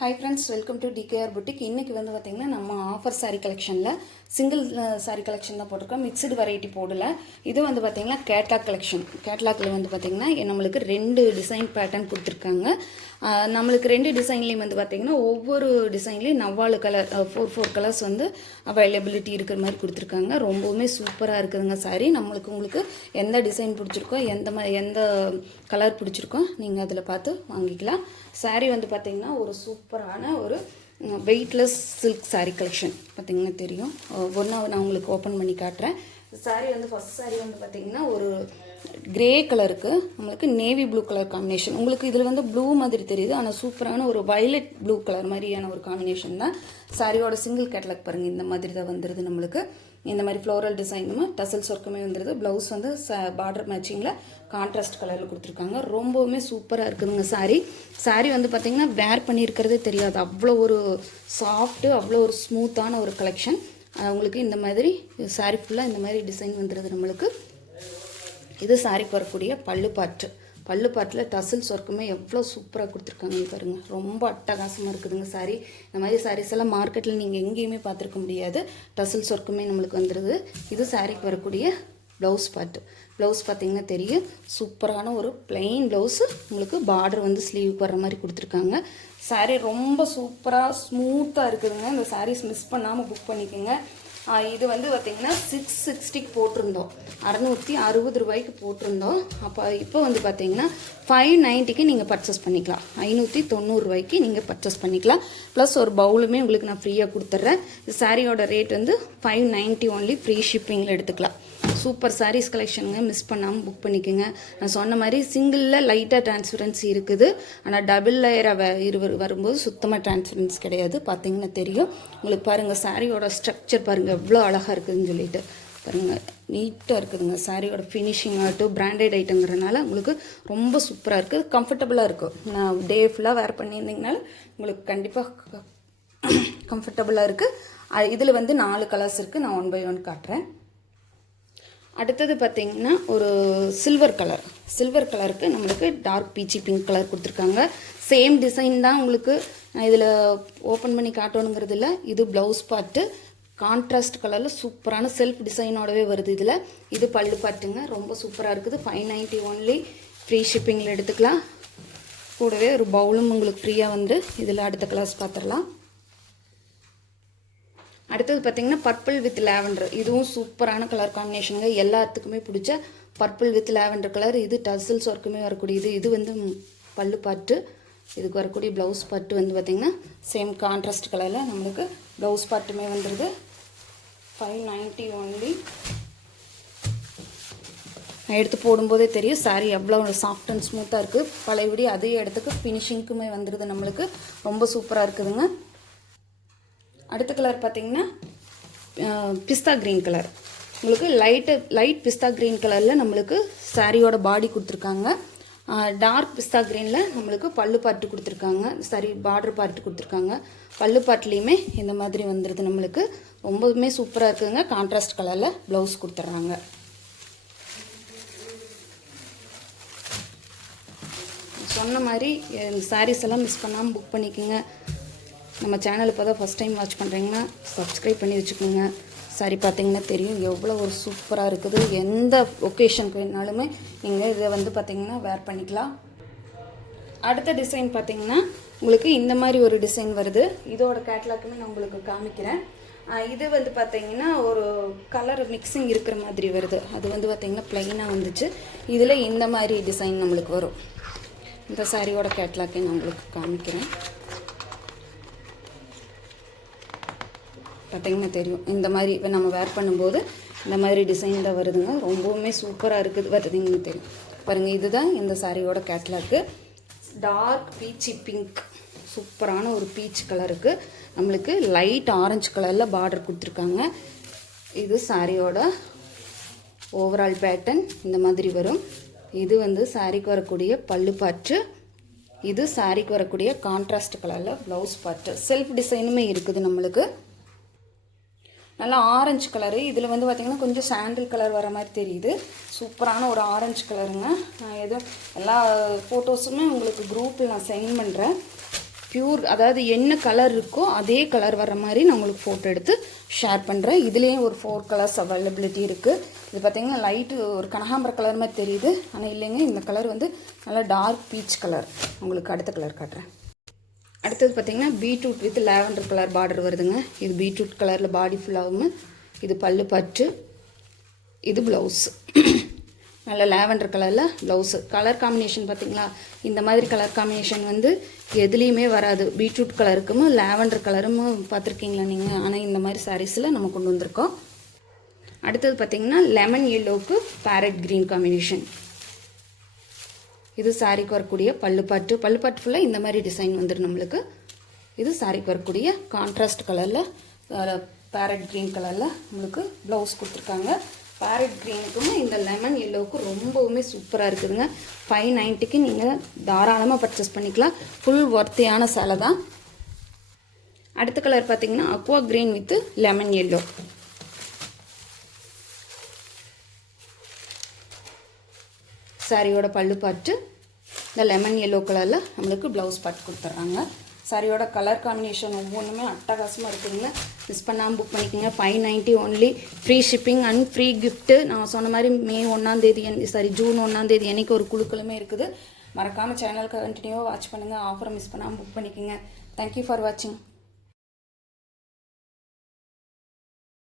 Hi friends, welcome to TKR boutique. இன்றைக்கி வந்து பார்த்திங்கன்னா நம்ம ஆஃபர் சாரீ கலெக்ஷனில் சிங்கிள் சாரீ கலெக்ஷன் தான் போட்டிருக்கோம். மிக்சடு வெரைட்டி போடல. இது வந்து பார்த்திங்கன்னா கேட்லாக் கலெக்ஷன். கேட்லாகில் வந்து பார்த்திங்கன்னா நம்மளுக்கு 2 டிசைன் பேட்டர்ன் கொடுத்துருக்காங்க. நம்மளுக்கு 2 டிசைன்லேயும் வந்து பார்த்திங்கன்னா ஒவ்வொரு டிசைன்லேயும் 4 கலர் 4 கலர்ஸ் வந்து அவைலபிலிட்டி இருக்கிற மாதிரி கொடுத்துருக்காங்க. ரொம்பவுமே சூப்பராக இருக்குதுங்க சாரீ. உங்களுக்கு எந்த டிசைன் பிடிச்சிருக்கோ, எந்த கலர் பிடிச்சிருக்கோ நீங்கள் அதில் பார்த்து வாங்கிக்கலாம். சாரீ வந்து பார்த்திங்கன்னா ஒரு சூப்பரான ஒரு வெயிட்லெஸ் சில்க் சாரீ கலெக்ஷன். பார்த்திங்கன்னா தெரியும். ஒன்றா நான் உங்களுக்கு ஓப்பன் பண்ணி காட்டுறேன். சாரீ வந்து ஃபஸ்ட் சாரீ வந்து பார்த்திங்கன்னா ஒரு கிரே கலருக்கு நம்மளுக்கு நேவி ப்ளூ கலர் காம்பினேஷன். உங்களுக்கு இதில் வந்து ப்ளூ மாதிரி தெரியுது, ஆனால் சூப்பரான ஒரு வயலட் ப்ளூ கலர் மாதிரியான ஒரு காம்பினேஷன் தான். சாரியோட சிங்கிள் கேட்லாக் பாருங்கள், இந்த மாதிரி தான் வந்துடுது நம்மளுக்கு. இந்த மாதிரி ஃப்ளோரல் டிசைனுமே டசல்ஸ் ஒர்க்குமே வந்துடுது. ப்ளவுஸ் வந்து பார்டர் மேட்சிங்கில் கான்ட்ராஸ்ட் கலரில் கொடுத்துருக்காங்க. ரொம்பவுமே சூப்பராக இருக்குதுங்க சாரீ வந்து பார்த்திங்கன்னா வேர் பண்ணியிருக்கிறதே தெரியாது. அவ்வளோ ஒரு சாஃப்ட்டு, அவ்வளோ ஒரு ஸ்மூத்தான ஒரு கலெக்ஷன். உங்களுக்கு இந்த மாதிரி சாரீ ஃபுல்லாக இந்த மாதிரி டிசைன் வந்துடுது நம்மளுக்கு. இது சாரிக்கு வரக்கூடிய பல்லு பாட்டில் டசல்ஸ் ஒர்க்குமே எவ்வளோ சூப்பராக கொடுத்துருக்காங்க பாருங்கள். ரொம்ப அட்டகாசமாக இருக்குதுங்க சாரீ. இந்த மாதிரி சாரீஸ் எல்லாம் மார்க்கெட்டில் நீங்கள் எங்கேயுமே பார்த்துருக்க முடியாது. டசல்ஸ் ஒர்க்குமே நம்மளுக்கு வந்துடுது. இது சாரிக்கு வரக்கூடிய ப்ளவுஸ் பார்த்திங்கன்னா தெரியும். சூப்பரான ஒரு பிளெயின் ப்ளவுஸு. உங்களுக்கு பார்டர் வந்து ஸ்லீவுக்கு வர்ற மாதிரி கொடுத்துருக்காங்க. சாரீ ரொம்ப சூப்பராக ஸ்மூத்தாக இருக்குதுங்க. இந்த சாரீஸ் மிஸ் பண்ணாமல் புக் பண்ணிக்கோங்க. இது வந்து பார்த்திங்கன்னா 660 போட்டிருந்தோம், 660 ரூபாய்க்கு போட்டிருந்தோம். இப்போ வந்து பார்த்திங்கன்னா 590க்கு நீங்கள் பர்ச்சேஸ் பண்ணிக்கலாம். 590 ரூபாய்க்கு நீங்கள் பர்ச்சேஸ் பண்ணிக்கலாம். ப்ளஸ் ஒரு பவுலுமே உங்களுக்கு நான் ஃப்ரீயாக கொடுத்துட்றேன். சாரியோட ரேட் வந்து 590 ஒன்லி. ஃப்ரீ ஷிப்பிங்கில் எடுத்துக்கலாம். சூப்பர் சாரீஸ் கலெக்ஷனுங்க, மிஸ் பண்ணாமல் புக் பண்ணிக்கோங்க. நான் சொன்ன மாதிரி சிங்கிளில் லைட்டாக டிரான்ஸ்பரன்சி இருக்குது, ஆனால் டபுள் லேயராக வரும்போது சுத்தமாக டிரான்ஸ்பரன்சி கிடையாது. பார்த்தீங்கன்னா தெரியும் உங்களுக்கு. பாருங்கள் சாரியோட ஸ்ட்ரக்சர் பாருங்கள் எவ்வளோ அழகாக இருக்குதுன்னு சொல்லிட்டு பாருங்கள். நீட்டாக இருக்குதுங்க. சாரியோட ஃபினிஷிங் ஆகட்டும், பிராண்டட் ஐட்டங்கிறனால உங்களுக்கு ரொம்ப சூப்பராக இருக்குது. கம்ஃபர்டபுளாக இருக்கும். நான் டே ஃபுல்லாக வேர் பண்ணியிருந்தீங்கனால உங்களுக்கு கண்டிப்பாக கம்ஃபர்டபுளாக இருக்குது. இதில் வந்து 4 கலர்ஸ் இருக்குது. நான் 1 by 1 காட்டுறேன். அடுத்தது பார்த்திங்கன்னா ஒரு சில்வர் கலருக்கு நம்மளுக்கு டார்க் பீச்சி பிங்க் கலர் கொடுத்துருக்காங்க. சேம் டிசைன் தான் உங்களுக்கு. நான் இதில் ஓப்பன் பண்ணி காட்டணுங்கிறது இல்லை. இது ப்ளவுஸ் பார்ட்டு கான்ட்ராஸ்ட் கலரில் சூப்பரான செல்ஃப் டிசைனோடவே வருது. இது பல்லு பார்ட்டுங்க. ரொம்ப சூப்பராக இருக்குது. 590 ஒன்லி. ஃப்ரீ ஷிப்பிங்கில் எடுத்துக்கலாம். கூடவே ஒரு பவுலும் உங்களுக்கு ஃப்ரீயாக வந்து இதில் அடுத்த கலர்ஸ் பார்த்துடலாம். அடுத்தது பார்த்திங்கன்னா பர்பிள் வித் லேவண்டர். இதுவும் சூப்பரான கலர் காம்பினேஷனுங்க. எல்லாத்துக்குமே பிடிச்ச பர்பிள் வித் லேவண்டர் கலர். இது டசல்ஸ் ஒர்க்குமே வரக்கூடியது. இது வந்து பல்லு பாட்டு. இதுக்கு வரக்கூடிய ப்ளவுஸ் பாட்டு வந்து பார்த்திங்கன்னா சேம் கான்ட்ராஸ்ட் கலரில் நம்மளுக்கு ப்ளவுஸ் பாட்டுமே வந்துடுது. 590 ஒன்லி. நான் எடுத்து போடும்போதே தெரியும் சாரீ எவ்வளோ சாஃப்ட் அண்ட் ஸ்மூத்தாக இருக்குது. பழையபடி அதே இடத்துக்கு ஃபினிஷிங்க்குமே வந்துடுது நம்மளுக்கு. ரொம்ப சூப்பராக இருக்குதுங்க. அடுத்த கலர் பார்த்திங்கன்னா பிஸ்தா க்ரீன் கலர். உங்களுக்கு லைட் பிஸ்தா க்ரீன் கலரில் நம்மளுக்கு சாரியோட பாடி கொடுத்துருக்காங்க. டார்க் பிஸ்தா க்ரீனில் நம்மளுக்கு பல்லு பார்ட்டு கொடுத்துருக்காங்க. சாரி, பார்டர் பார்ட்டு கொடுத்துருக்காங்க. பல்லு பார்ட்லேயுமே இந்த மாதிரி வந்துடுது நம்மளுக்கு. ரொம்பவுமே சூப்பராக இருக்குதுங்க. கான்ட்ராஸ்ட் கலரில் ப்ளவுஸ் கொடுத்துட்றாங்க. சொன்ன மாதிரி இந்த சாரீஸ் எல்லாம் மிஸ் பண்ணாமல் புக் பண்ணிக்கோங்க. நம்ம சேனல் இப்போ தான் ஃபஸ்ட் டைம் வாட்ச் பண்ணுறீங்கன்னா சப்ஸ்கிரைப் பண்ணி வச்சுக்கோங்க. சாரி பார்த்திங்கன்னா தெரியும் எவ்வளோ ஒரு சூப்பராக இருக்குது. எந்த ஒகேஷனுக்கு வேணாலுமே நீங்கள் இதை வந்து பார்த்திங்கன்னா வேர் பண்ணிக்கலாம். அடுத்த டிசைன் பார்த்திங்கன்னா உங்களுக்கு இந்த மாதிரி ஒரு டிசைன் வருது. இதோட கேட்லாக்குமே நான் உங்களுக்கு காமிக்கிறேன். இது வந்து பார்த்திங்கன்னா ஒரு கலர் மிக்சிங் இருக்கிற மாதிரி வருது. அது வந்து பார்த்திங்கன்னா ப்ளைனாக வந்துச்சு. இதில் இந்த மாதிரி டிசைன் நம்மளுக்கு வரும். இந்த சாரியோட கேட்லாக்கே நான் உங்களுக்கு காமிக்கிறேன். பார்த்திங்கன்னா தெரியும் இந்த மாதிரி இப்போ நம்ம வேர் பண்ணும்போது இந்த மாதிரி டிசைன் தான் வருதுங்க. ரொம்பவுமே சூப்பராக இருக்குது. பார்த்திங்கன்னா தெரியும் பாருங்கள். இதுதான் இந்த சாரியோட கேட்லாக்கு. டார்க் பீச்சி பிங்க், சூப்பரான ஒரு பீச் கலருக்கு நம்மளுக்கு லைட் ஆரஞ்சு கலரில் பார்டர் கொடுத்துருக்காங்க. இது சாரியோட ஓவரால் பேட்டர்ன் இந்த மாதிரி வரும். இது வந்து சாரிக்கு வரக்கூடிய பல்லு பாட்டு. இது சாரிக்கு வரக்கூடிய கான்ட்ராஸ்ட் கலரில் ப்ளவுஸ் பாட்டு. செல்ஃப் டிசைனுமே இருக்குது நம்மளுக்கு. நல்லா ஆரஞ்சு கலரு. இதில் வந்து பார்த்திங்கன்னா கொஞ்சம் சாண்டில் கலர் வர மாதிரி தெரியுது. சூப்பரான ஒரு ஆரஞ்சு கலருங்க. நான் எல்லா ஃபோட்டோஸுமே உங்களுக்கு குரூப்பில் நான் சென்ட் பண்ணுறேன். பியூர், அதாவது என்ன கலர் இருக்கோ அதே கலர் வர மாதிரி நான் உங்களுக்கு ஃபோட்டோ எடுத்து ஷேர் பண்ணுறேன். இதுலேயும் ஒரு 4 கலர்ஸ் அவைலபிலிட்டி இருக்குது. இது பார்த்திங்கன்னா லைட்டு ஒரு கனகாம்பர கலர் மாதிரி தெரியுது, ஆனால் இல்லைங்க, இந்த கலர் வந்து நல்லா டார்க் பீச் கலர். உங்களுக்கு அடுத்த கலர் காட்டுறேன். அடுத்தது பார்த்திங்கன்னா beetroot with lavender colour border வருதுங்க. இது பீட்ரூட் கலரில் பாடி ஃபுல்லாகவும், இது பல்லு பட்டு, இது ப்ளவுஸ். நல்ல லாவெண்டர் கலரில் ப்ளவுஸு. கலர் காம்பினேஷன் பார்த்திங்களா, இந்த மாதிரி கலர் காம்பினேஷன் வந்து எதுலேயுமே வராது. பீட்ரூட் கலருக்கும் லாவெண்டர் கலரும் பார்த்துருக்கீங்களா நீங்கள்? ஆனால் இந்த மாதிரி சாரீஸில் நம்ம கொண்டு வந்திருக்கோம். அடுத்தது பார்த்திங்கன்னா லெமன் எல்லோவுக்கு பேரட் க்ரீன் காம்பினேஷன். இது சாரீக்கு வரக்கூடிய பல்லுப்பாட்டு. பல்லுப்பாட்டு ஃபுல்லாக இந்த மாதிரி டிசைன் வந்துடும் நம்மளுக்கு. இது சாரீக்கு வரக்கூடிய கான்ட்ராஸ்ட் கலரில் பேரட் க்ரீன் கலரில் நம்மளுக்கு ப்ளவுஸ் கொடுத்துருக்காங்க. பேரட் க்ரீனுக்கும் இந்த லெமன் எல்லோவுக்கும் ரொம்பவுமே சூப்பராக இருக்குதுங்க. 590க்கு நீங்கள் தாராளமாக பர்ச்சேஸ் பண்ணிக்கலாம். ஃபுல் ஒர்த்தியான சேலை தான். அடுத்த கலர் பார்த்திங்கன்னா Aqua green with lemon yellow. சாரியோட பல்லு பாட்டு இந்த லெமன் எல்லோ கலரில் நம்மளுக்கு ப்ளவுஸ் பாட்டு கொடுத்துட்றாங்க. சாரியோட கலர் காம்பினேஷன் ஒவ்வொன்றுமே அட்டகாசமாக இருக்குதுங்க. மிஸ் பண்ணாமல் புக் பண்ணிக்கோங்க. 590 only. Free shipping and free gift. நான் சொன்ன மாதிரி மே 1 ஜூன் 1 அன்றைக்கி ஒரு குழுக்களுமே இருக்குது. மறக்காமல் சேனலுக்கு கண்டினியூவாக வாட்ச் பண்ணுங்கள். ஆஃபரை மிஸ் பண்ணாமல் புக் பண்ணிக்கோங்க. தேங்க்யூ ஃபார் வாட்சிங்.